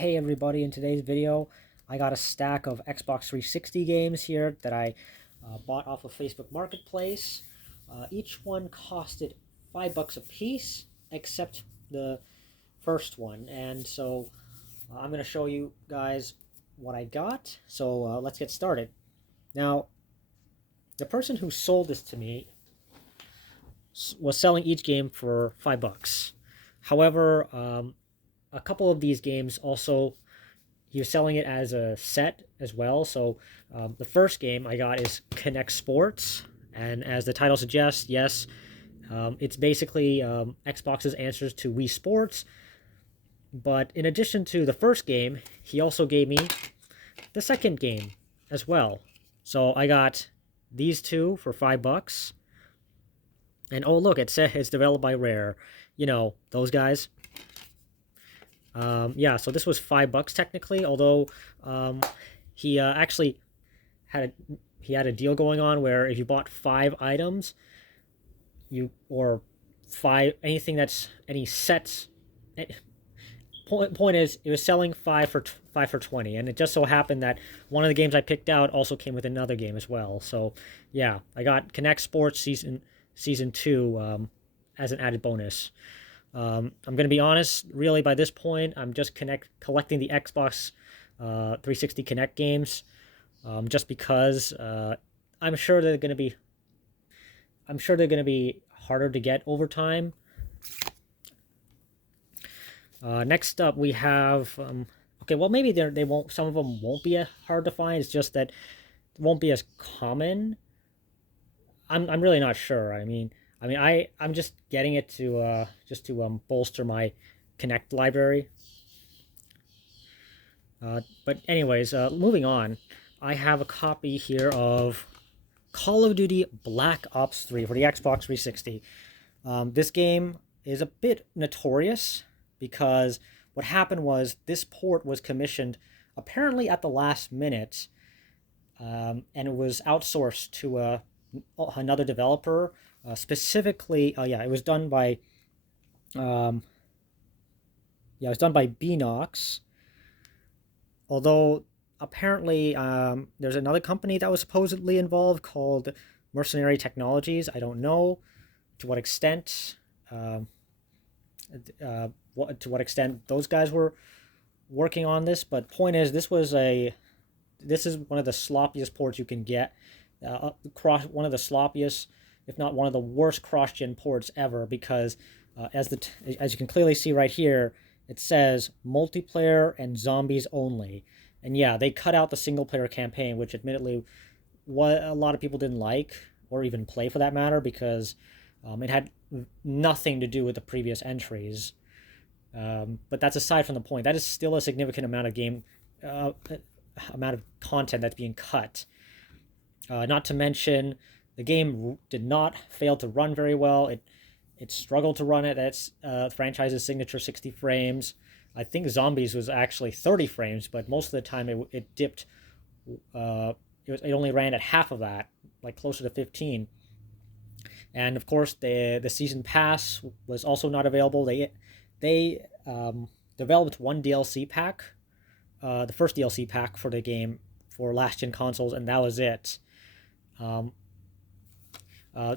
Hey everybody, in today's video, I got a stack of Xbox 360 games here that I bought off of Facebook Marketplace. Each one costed $5 a piece, except the first one. And so I'm going to show you guys what I got. So let's get started. Now, the person who sold this to me was selling each game for $5. However, a couple of these games also he was selling it as a set as well. So the first game I got is Kinect Sports, and as the title suggests, yes, it's basically Xbox's answers to Wii Sports. But in addition to the first game, he also gave me the second game as well. So I got these two for $5. And oh look, it says it's developed by Rare. You know those guys. Yeah, so this was $5 technically, although he actually had he had a deal going on where if you bought 5 items, you or five anything that's any sets. Point is, it was selling five for 20, and it just so happened that one of the games I picked out also came with another game as well. So yeah, I got Kinect Sports season 2 as an added bonus. I'm going to be honest, really, by this point, I'm just collecting the Xbox 360 Kinect games, just because I'm sure they're going to be harder to get over time. Next up, we have okay. Well, maybe they won't. Some of them won't be hard to find. It's just that it won't be as common. I'm really not sure. I'm just getting it to bolster my Kinect library. But anyways, moving on, I have a copy here of Call of Duty Black Ops 3 for the Xbox 360. This game is a bit notorious because what happened was this port was commissioned apparently at the last minute, and it was outsourced to another developer. Specifically, yeah, it was done by um, yeah, it was done by Beenox. Although apparently there's another company that was supposedly involved called Mercenary Technologies. I don't know to what extent to what extent those guys were working on this, but point is, this is one of the sloppiest ports you can get. One of the sloppiest, if not one of the worst cross-gen ports ever, because as you can clearly see right here, it says multiplayer and zombies only. And yeah, they cut out the single player campaign, which admittedly what a lot of people didn't like or even play for that matter, because it had nothing to do with the previous entries. But that's aside from the point. That is still a significant amount of content that's being cut. Not to mention, the game did not fail to run very well. It struggled to run it. That's the franchise's signature 60 frames. I think Zombies was actually 30 frames, but most of the time it dipped. It only ran at half of that, like closer to 15. And of course, the season pass was also not available. They developed one DLC pack, the first DLC pack for the game for last gen consoles, and that was it. Um,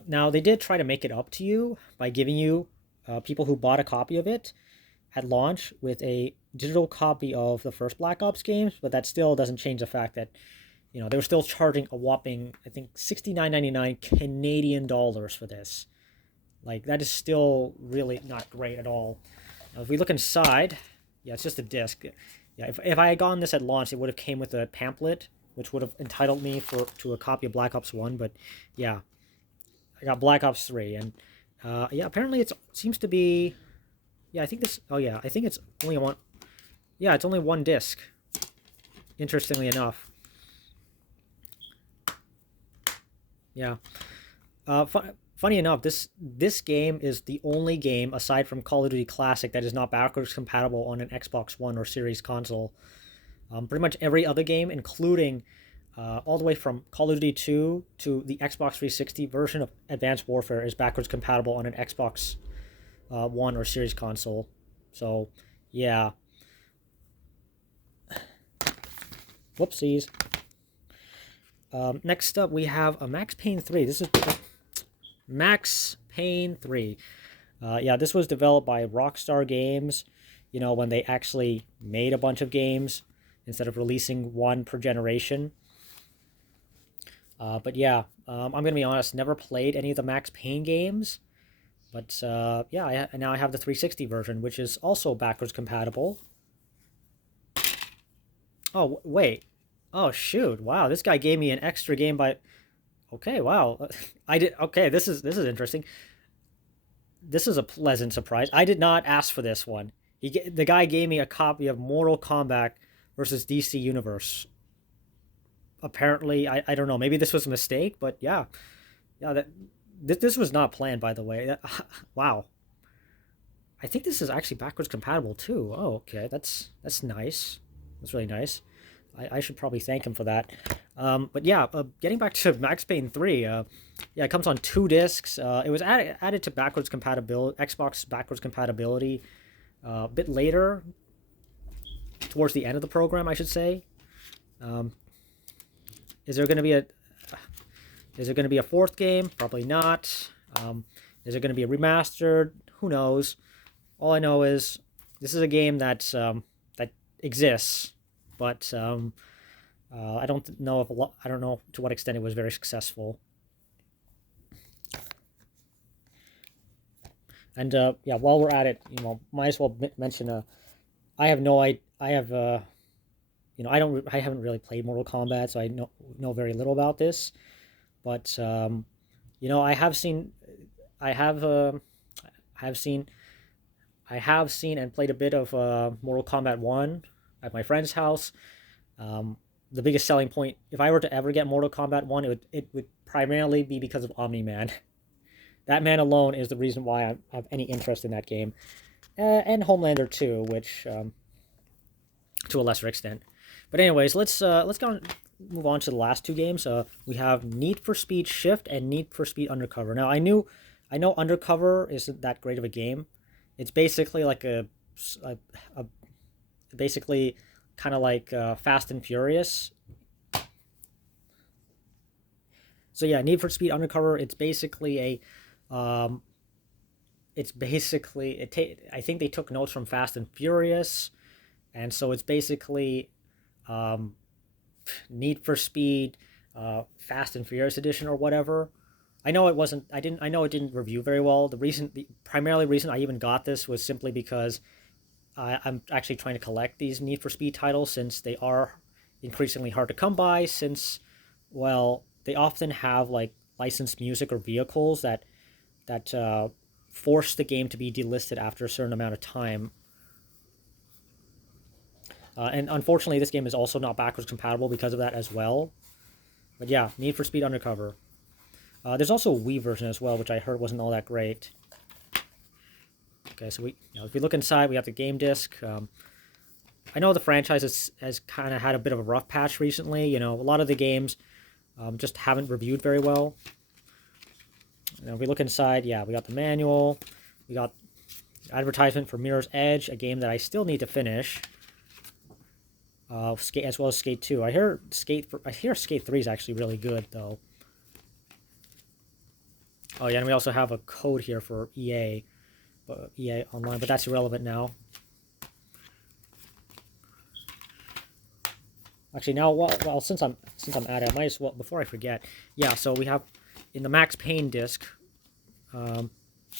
Now, they did try to make it up to you by giving you people who bought a copy of it at launch with a digital copy of the first Black Ops games, but that still doesn't change the fact that they were still charging a whopping, I think, $69.99 Canadian dollars for this. Like, that is still really not great at all. Now, if we look inside, yeah, it's just a disc. Yeah, if I had gotten this at launch, it would have came with a pamphlet, which would have entitled me to a copy of Black Ops 1, but yeah, I got Black Ops 3, and yeah, apparently it seems to be. Yeah, I think this. Oh yeah, I think it's only one. Yeah, it's only one disc. Interestingly enough. Yeah. Funny enough, this game is the only game aside from Call of Duty Classic that is not backwards compatible on an Xbox One or Series console. Pretty much every other game, including all the way from Call of Duty 2 to the Xbox 360 version of Advanced Warfare, is backwards compatible on an Xbox One or Series console. So, yeah. Whoopsies. Next up, we have a Max Payne 3. This is Max Payne 3. Yeah, this was developed by Rockstar Games, you know, when they actually made a bunch of games instead of releasing one per generation. But yeah, I'm going to be honest, never played any of the Max Payne games. But yeah, now I have the 360 version, which is also backwards compatible. Oh, wait. Oh, shoot. Wow, this guy gave me an extra game by... Okay, wow. I did... Okay, this is interesting. This is a pleasant surprise. I did not ask for this one. The guy gave me a copy of Mortal Kombat versus DC Universe. Apparently, I don't know. Maybe this was a mistake, but yeah. Yeah, this was not planned, by the way. Wow. I think this is actually backwards compatible, too. Oh, okay. That's nice. That's really nice. I should probably thank him for that. But yeah, getting back to Max Payne 3, yeah, it comes on 2 discs. It was added to backwards compatibility, Xbox backwards compatibility, a bit later, towards the end of the program, I should say. Um, is there going to be a 4th game? Probably not. Is it going to be a remastered? Who knows? All I know is this is a game that exists, but I don't know if I don't know to what extent it was very successful. And yeah, while we're at it, you know, might as well mention I have no I have you know, I haven't really played Mortal Kombat, so I know very little about this. But you know, I have I have seen I have seen and played a bit of Mortal Kombat 1 at my friend's house. The biggest selling point, if I were to ever get Mortal Kombat 1, it would primarily be because of Omni-Man. That man alone is the reason why I have any interest in that game. And Homelander 2, which to a lesser extent. But anyways, let's move on to the last 2 games. We have Need for Speed Shift and Need for Speed Undercover. Now I know Undercover isn't that great of a game. It's basically like a basically kind of like Fast and Furious. So yeah, Need for Speed Undercover. It's basically I think they took notes from Fast and Furious, and so it's basically um, Need for Speed, Fast and Furious edition or whatever. I know it wasn't. I didn't. I know it didn't review very well. The primarily reason I even got this was simply because I'm actually trying to collect these Need for Speed titles since they are increasingly hard to come by. Since, well, they often have like licensed music or vehicles that force the game to be delisted after a certain amount of time. And unfortunately, this game is also not backwards compatible because of that as well. But yeah, Need for Speed Undercover. There's also a Wii version as well, which I heard wasn't all that great. Okay, so if we look inside, we have the game disc. I know the franchise has kind of had a bit of a rough patch recently. You know, a lot of the games just haven't reviewed very well. If we look inside, yeah, we got the manual. We got advertisement for Mirror's Edge, a game that I still need to finish. Skate as well as Skate 2. I hear Skate 3 is actually really good though. Oh yeah, and we also have a code here for EA Online, but that's irrelevant now. Actually, now, well, since I'm at it, I might as well, before I forget. Yeah, so we have in the Max Payne disc.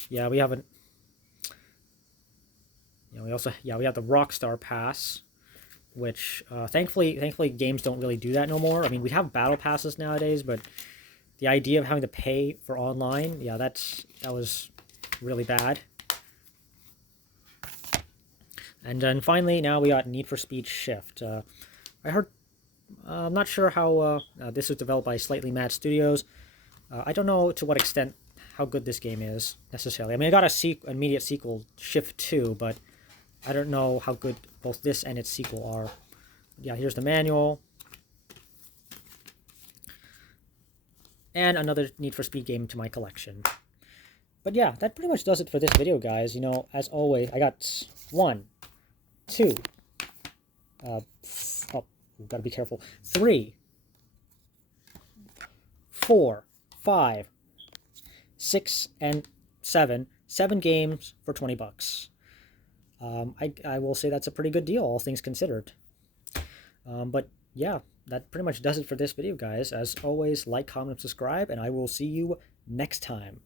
Yeah, we have an. Yeah, we have the Rockstar Pass, which thankfully games don't really do that no more. I mean, we have battle passes nowadays, but the idea of having to pay for online, yeah, that was really bad. And then finally, now we got Need for Speed Shift. I heard, I'm not sure how this was developed by Slightly Mad Studios. I don't know to what extent how good this game is necessarily. I mean, I got a immediate sequel, Shift 2, but I don't know how good both this and its sequel are. Yeah, here's the manual. And another Need for Speed game to my collection. But yeah, that pretty much does it for this video, guys. You know, as always, I got 1, 2, We've got to be careful. 3, 4, 5, 6, and 7. 7 games for $20. I will say that's a pretty good deal, all things considered. But yeah, that pretty much does it for this video, guys. As always, like, comment, and subscribe, and I will see you next time.